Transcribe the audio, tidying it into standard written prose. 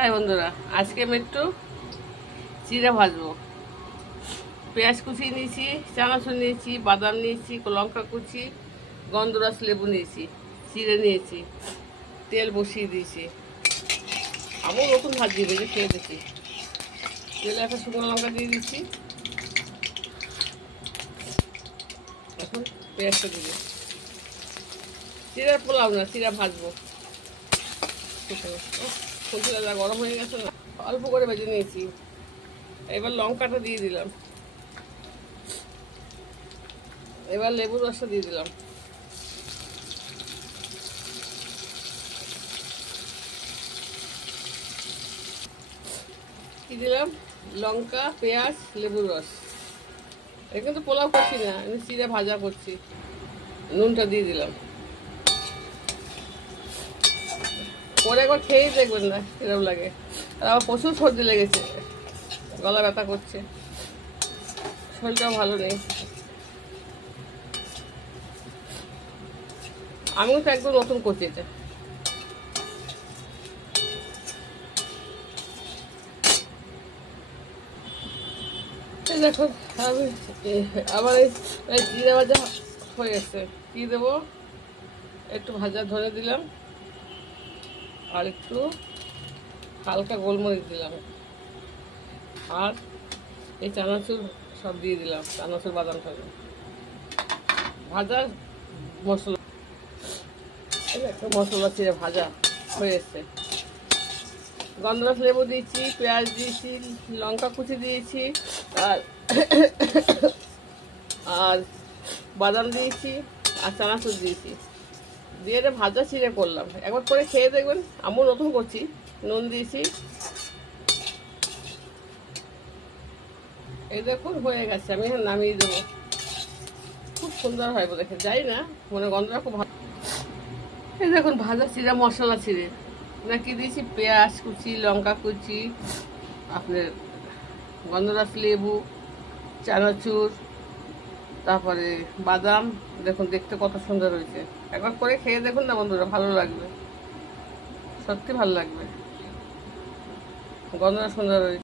High বন্ধুরা, আজকে আমি একটু চিড়ে ভাজবো। পেঁয়াজ কুচিয়ে নিয়েছি, চানাচুর নিয়েছি, বাদাম নিয়েছি, লঙ্কা কুচি, গন্ধরাস লেবু নিয়েছি, চিড়ে নিয়েছি, তেল বসিয়ে দিয়েছি। আবার নতুন ভাজি ভেজে খেয়ে দেখি। তেলে একটা শুকনো লঙ্কা দিয়ে দিচ্ছি। এখন পেঁয়াজটা দিবি। চিড়ার পোলাও না, চিড়া ভাজবো। সবজিটা যা গরম হয়ে গেছে না, অল্প করে ভেজে নিয়েছি। এবার লঙ্কাটা দিয়ে দিলাম, এবার লেবুর রসটা দিয়ে দিলাম। কি দিলাম? লঙ্কা, পেঁয়াজ, লেবুর রস। এখানে তো পোলাও করছি না, আমি চিড়া ভাজা করছি। নুনটা দিয়ে দিলাম। পরে একবার খেয়েই দেখবেন না কিরকম লাগে। আর আমার প্রচুর সর্দি লেগেছে, গলা ব্যথা করছে, শরীরটাও ভালো নেই। আমিও তো একদম নতুন করছি এটা। দেখো আমি আবার এই জিরা ভাজা হয়ে গেছে। কি দেবো? একটু ভাজা ধরে দিলাম, আর একটু হালকা গোলমরিচ দিলাম, আর এই চানাচুর সব দিয়ে দিলাম। চানাচুর, বাদাম টাদাম ভাজা মশলা। একটা মশলা চিড়ে ভাজা হয়ে এসছে। গন্ধরাস লেবু দিয়েছি, পেঁয়াজ দিয়েছি, লঙ্কা কুচি দিয়েছি, আর আর বাদাম দিয়েছি, আর চানাচুর দিয়েছি। দিয়ে এটা ভাজা চিড়ে করলাম। একবার করে খেয়ে দেখবেন, আমিও নতুন করছি। নুন দিয়েছি, এই দেখুন হয়ে গেছে। আমি এখন নামিয়ে দেবো। খুব সুন্দর হয় দেখে, যাই না মনে গন্ধটা খুব ভালো। এই দেখুন ভাজা চিড়া মশলা চিড়ে না কি দিয়েছি? পেঁয়াজ কুচি, লঙ্কা কুচি, আপনার গন্ধরাস লেবু, চানাচুর, তারপরে বাদাম। দেখুন দেখতে কত সুন্দর হয়েছে। একবার করে খেয়ে দেখুন না বন্ধুরা, ভালো লাগবে, সত্যি ভালো লাগবে। গন্ধটা সুন্দর হয়েছে।